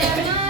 Bye.